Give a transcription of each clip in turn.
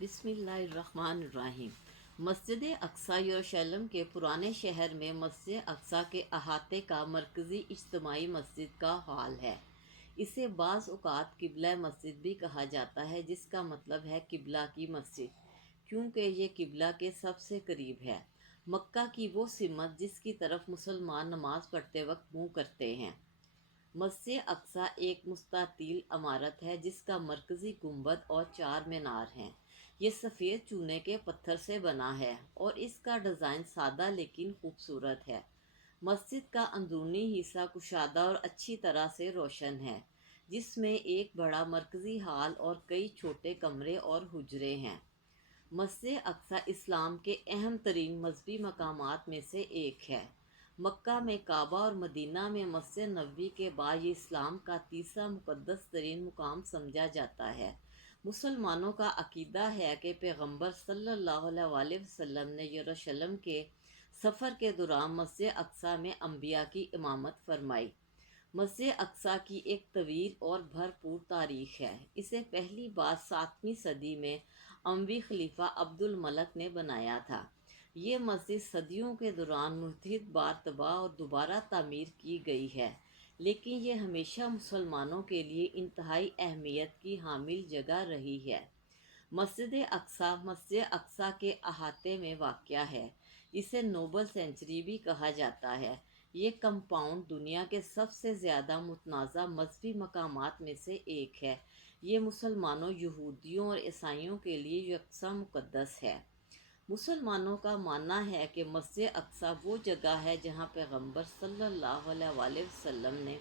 बिस्मिल्लाहिर्रहमानिर्रहीम। मस्जिद अक्सा यरूशलेम के पुराने शहर में मस्जिद अक्सा के अहाते का मरकज़ी इज्तिमाई मस्जिद का हॉल है। इसे बाज़ औक़ात किबला मस्जिद भी कहा जाता है, जिसका मतलब है किबला की मस्जिद, क्योंकि ये किबला के सबसे करीब है। मक्का की वो सिमत जिसकी तरफ मुसलमान नमाज पढ़ते वक्त मुँह करते हैं। मस्जिद अक्सा एक मुस्ततील इमारत है जिसका मरकज़ी गुंबद और 4 मीनार हैं। ये सफ़ेद चूने के पत्थर से बना है और इसका डिज़ाइन सादा लेकिन खूबसूरत है। मस्जिद का अंदरूनी हिस्सा कुशादा और अच्छी तरह से रोशन है, जिसमें एक बड़ा मरकज़ी हाल और कई छोटे कमरे और हुजरे हैं। मस्जिद अक्सा इस्लाम के अहम तरीन मजहबी मकामात में से एक है। मक्का में काबा और मदीना में मस्जिद नबवी के बाद ये इस्लाम का तीसरा मुक़द्दस तरीन मुकाम समझा जाता है। मुसलमानों का अकीदा है कि पैगम्बर सल्लल्लाहु अलैहि वसल्लम ने यरूशलेम के सफ़र के दौरान मस्जिद अक्सा में अंबिया की इमामत फरमाई। मस्जिद अक्सा की एक तवील और भरपूर तारीख़ है। इसे पहली बार 7वीं सदी में अमवी खलीफा अब्दुल मलक ने बनाया था। ये मस्जिद सदियों के दौरान मुतअद्दिद बार तबाह और दोबारा तामीर की गई है, लेकिन ये हमेशा मुसलमानों के लिए इंतहाई अहमियत की हामिल जगह रही है। मस्जिद अक्सा के अहाते में वाक़या है। इसे नोबल सेंचुरी भी कहा जाता है। ये कंपाउंड दुनिया के सबसे ज़्यादा मुतनाज़ा मजहबी मकामात में से एक है। ये मुसलमानों, यहूदियों और ईसाइयों के लिए यकसा मुक़द्दस है। मुसलमानों का मानना है कि मस्जिद अक्सा वो जगह है जहाँ पैगम्बर सल्लल्लाहु अलैहि वसल्लम ने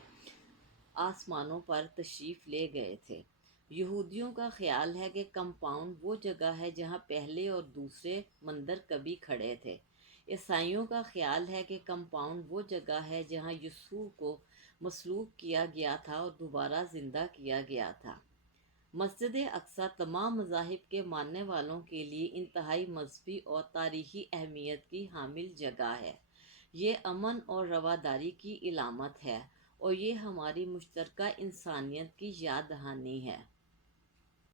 आसमानों पर तशरीफ़ ले गए थे। यहूदियों का ख्याल है कि कंपाउंड वो जगह है जहाँ पहले और दूसरे मंदिर कभी खड़े थे। ईसाइयों का ख्याल है कि कंपाउंड वो जगह है जहाँ यीशु को मसलूब किया गया था और दोबारा ज़िंदा किया गया था। मस्जिद अक्सा तमाम मज़ाहिब के मानने वालों के लिए इंतहाई मजहबी और तारीख़ी अहमियत की हामिल जगह है। ये अमन और रवादारी की इलामत है और ये हमारी मुश्तरका इंसानियत की याद दहानी है।